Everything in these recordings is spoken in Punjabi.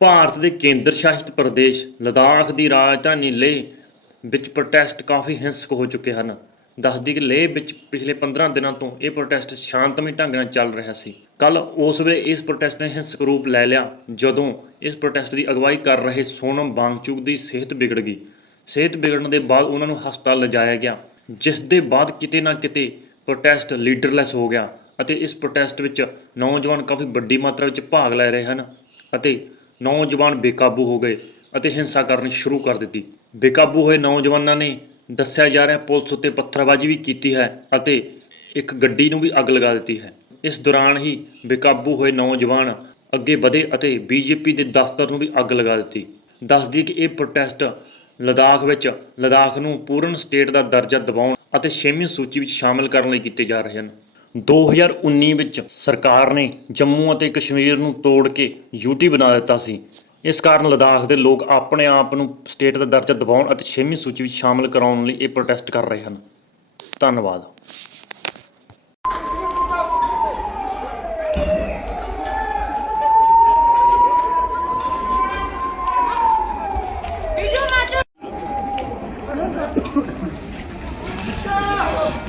ਭਾਰਤ ਦੇ ਕੇਂਦਰ ਸ਼ਾਸਿਤ ਪ੍ਰਦੇਸ਼ ਲਦਾਖ ਦੀ ਰਾਜਧਾਨੀ ਲੇਹ ਵਿੱਚ ਪ੍ਰੋਟੈਸਟ ਕਾਫੀ ਹਿੰਸਕ ਹੋ ਚੁੱਕੇ ਹਨ। ਦੱਸਦੀ ਕਿ ਲੇਹ ਵਿੱਚ ਪਿਛਲੇ 15 ਦਿਨਾਂ ਤੋਂ ਇਹ ਪ੍ਰੋਟੈਸਟ ਸ਼ਾਂਤਮਈ ਢੰਗ ਨਾਲ ਚੱਲ ਰਿਹਾ ਸੀ। ਕੱਲ ਉਸ ਵੇਲੇ ਇਸ ਪ੍ਰੋਟੈਸਟ ਨੇ ਹਿੰਸਕ ਰੂਪ ਲੈ ਲਿਆ, ਜਦੋਂ ਇਸ ਪ੍ਰੋਟੈਸਟ ਦੀ ਅਗਵਾਈ ਕਰ ਰਹੇ ਸੋਨਮ ਵਾਂਗਚੁਕ ਦੀ ਸਿਹਤ ਵਿਗੜ ਗਈ। ਸਿਹਤ ਵਿਗੜਨ ਦੇ ਬਾਅਦ ਉਹਨਾਂ ਨੂੰ ਹਸਪਤਾਲ ਲਿਜਾਇਆ ਗਿਆ, ਜਿਸ ਦੇ ਬਾਅਦ ਕਿਤੇ ਨਾ ਕਿਤੇ ਪ੍ਰੋਟੈਸਟ ਲੀਡਰਲੈਸ ਹੋ ਗਿਆ ਅਤੇ ਇਸ ਪ੍ਰੋਟੈਸਟ ਵਿੱਚ ਨੌਜਵਾਨ ਕਾਫੀ ਵੱਡੀ ਮਾਤਰਾ ਵਿੱਚ ਭਾਗ ਲੈ ਰਹੇ ਹਨ ਅਤੇ ਨੌਜਵਾਨ ਬੇਕਾਬੂ ਹੋ ਗਏ ਅਤੇ ਹਿੰਸਾ ਕਰਨੀ ਸ਼ੁਰੂ ਕਰ ਦਿੱਤੀ। ਬੇਕਾਬੂ ਹੋਏ ਨੌਜਵਾਨਾਂ ਨੇ ਦੱਸਿਆ ਜਾ ਰਿਹਾ, ਪੁਲਿਸ ਉੱਤੇ ਪੱਥਰਬਾਜ਼ੀ ਵੀ ਕੀਤੀ ਹੈ ਅਤੇ ਇੱਕ ਗੱਡੀ ਨੂੰ ਵੀ ਅੱਗ ਲਗਾ ਦਿੱਤੀ ਹੈ। ਇਸ ਦੌਰਾਨ ਹੀ ਬੇਕਾਬੂ ਹੋਏ ਨੌਜਵਾਨ ਅੱਗੇ ਵਧੇ ਅਤੇ ਬੀਜੇਪੀ ਦੇ ਦਫ਼ਤਰ ਨੂੰ ਵੀ ਅੱਗ ਲਗਾ ਦਿੱਤੀ। ਦੱਸਦੀ ਕਿ ਇਹ ਪ੍ਰੋਟੈਸਟ ਲਦਾਖ ਵਿੱਚ, ਲਦਾਖ ਨੂੰ ਪੂਰਨ ਸਟੇਟ ਦਾ ਦਰਜਾ ਦਿਵਾਉਣ ਅਤੇ ਛੇਵੀਂ ਸੂਚੀ ਵਿੱਚ ਸ਼ਾਮਲ ਕਰਨ ਲਈ ਕੀਤੇ ਜਾ ਰਹੇ ਹਨ। 2019 ਵਿੱਚ ਸਰਕਾਰ ਨੇ ਜੰਮੂ ਅਤੇ ਕਸ਼ਮੀਰ ਨੂੰ ਤੋੜ ਕੇ ਯੂਟੀ ਬਣਾ ਦਿੱਤਾ ਸੀ। ਇਸ ਕਾਰਨ ਲਦਾਖ ਦੇ ਲੋਕ ਆਪਣੇ ਆਪ ਨੂੰ ਸਟੇਟ ਦਾ ਦਰਜਾ ਦਿਵਾਉਣ ਅਤੇ ਛੇਵੀਂ ਸੂਚੀ ਵਿੱਚ ਸ਼ਾਮਲ ਕਰਾਉਣ ਲਈ ਇਹ ਪ੍ਰੋਟੈਸਟ ਕਰ ਰਹੇ ਹਨ। ਧੰਨਵਾਦ।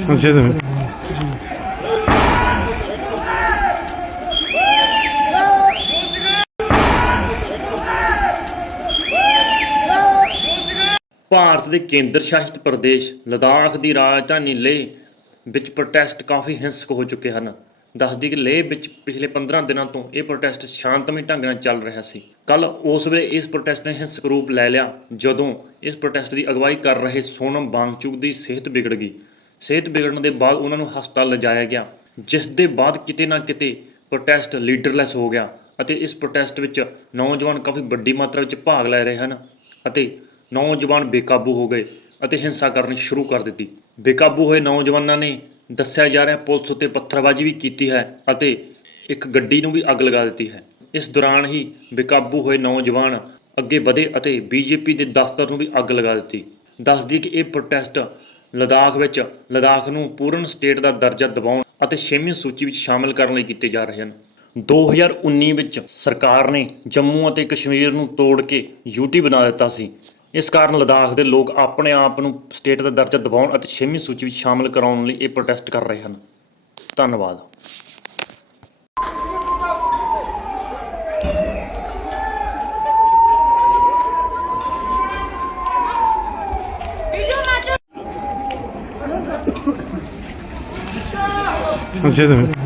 한 ਭਾਰਤ ਦੇ ਕੇਂਦਰ ਸ਼ਾਸਿਤ ਪ੍ਰਦੇਸ਼ ਲਦਾਖ ਦੀ ਰਾਜਧਾਨੀ ਲੇਹ ਵਿੱਚ ਪ੍ਰੋਟੈਸਟ ਕਾਫੀ ਹਿੰਸਕ ਹੋ ਚੁੱਕੇ ਹਨ। ਦੱਸਦੀ ਕਿ ਲੇਹ ਵਿੱਚ ਪਿਛਲੇ 15 ਦਿਨਾਂ ਤੋਂ ਇਹ ਪ੍ਰੋਟੈਸਟ ਸ਼ਾਂਤਮਈ ਢੰਗ ਨਾਲ ਚੱਲ ਰਿਹਾ ਸੀ। ਕੱਲ ਉਸ ਵੇਲੇ ਇਸ ਪ੍ਰੋਟੈਸਟ ਨੇ ਹਿੰਸਕ ਰੂਪ ਲੈ ਲਿਆ, ਜਦੋਂ ਇਸ ਪ੍ਰੋਟੈਸਟ ਦੀ ਅਗਵਾਈ ਕਰ ਰਹੇ ਸੋਨਮ ਵਾਂਗਚੁਕ ਦੀ ਸਿਹਤ ਵਿਗੜ ਗਈ। ਸਿਹਤ ਵਿਗੜਨ ਦੇ ਬਾਅਦ ਉਹਨਾਂ ਨੂੰ ਹਸਪਤਾਲ ਲਿਜਾਇਆ ਗਿਆ, ਜਿਸ ਦੇ ਬਾਅਦ ਕਿਤੇ ਨਾ ਕਿਤੇ ਪ੍ਰੋਟੈਸਟ ਲੀਡਰਲੈਸ ਹੋ ਗਿਆ ਅਤੇ ਇਸ ਪ੍ਰੋਟੈਸਟ ਵਿੱਚ ਨੌਜਵਾਨ ਕਾਫੀ ਵੱਡੀ ਮਾਤਰਾ ਵਿੱਚ ਭਾਗ ਲੈ ਰਹੇ ਹਨ ਅਤੇ ਨੌਜਵਾਨ ਬੇਕਾਬੂ ਹੋ ਗਏ ਅਤੇ ਹਿੰਸਾ ਕਰਨੀ ਸ਼ੁਰੂ ਕਰ ਦਿੱਤੀ। ਬੇਕਾਬੂ ਹੋਏ ਨੌਜਵਾਨਾਂ ਨੇ ਦੱਸਿਆ ਜਾ ਰਿਹਾ, ਪੁਲਿਸ ਉੱਤੇ ਪੱਥਰਬਾਜ਼ੀ ਵੀ ਕੀਤੀ ਹੈ ਅਤੇ ਇੱਕ ਗੱਡੀ ਨੂੰ ਵੀ ਅੱਗ ਲਗਾ ਦਿੱਤੀ ਹੈ। ਇਸ ਦੌਰਾਨ ਹੀ ਬੇਕਾਬੂ ਹੋਏ ਨੌਜਵਾਨ ਅੱਗੇ ਵਧੇ ਅਤੇ ਬੀਜੇਪੀ ਦੇ ਦਫ਼ਤਰ ਨੂੰ ਵੀ ਅੱਗ ਲਗਾ ਦਿੱਤੀ। ਦੱਸਦੀ ਕਿ ਇਹ ਪ੍ਰੋਟੈਸਟ ਲਦਾਖ ਵਿੱਚ, ਲਦਾਖ ਨੂੰ ਪੂਰਨ ਸਟੇਟ ਦਾ ਦਰਜਾ ਦਿਵਾਉਣ ਅਤੇ ਛੇਵੀਂ ਸੂਚੀ ਵਿੱਚ ਸ਼ਾਮਲ ਕਰਨ ਲਈ ਕੀਤੇ ਜਾ ਰਹੇ ਹਨ। 2019 ਵਿੱਚ ਸਰਕਾਰ ਨੇ ਜੰਮੂ ਅਤੇ ਕਸ਼ਮੀਰ ਨੂੰ ਤੋੜ ਕੇ ਯੂਟੀ ਬਣਾ ਦਿੱਤਾ ਸੀ। ਇਸ ਕਾਰਨ ਲਦਾਖ ਦੇ ਲੋਕ ਆਪਣੇ ਆਪ ਨੂੰ ਸਟੇਟ ਦਾ ਦਰਜਾ ਦਿਵਾਉਣ ਅਤੇ ਛੇਵੀਂ ਸੂਚੀ ਵਿੱਚ ਸ਼ਾਮਲ ਕਰਾਉਣ ਲਈ ਇਹ ਪ੍ਰੋਟੈਸਟ ਕਰ ਰਹੇ ਹਨ। ਧੰਨਵਾਦ। ਅੱਛਾ ਜੀ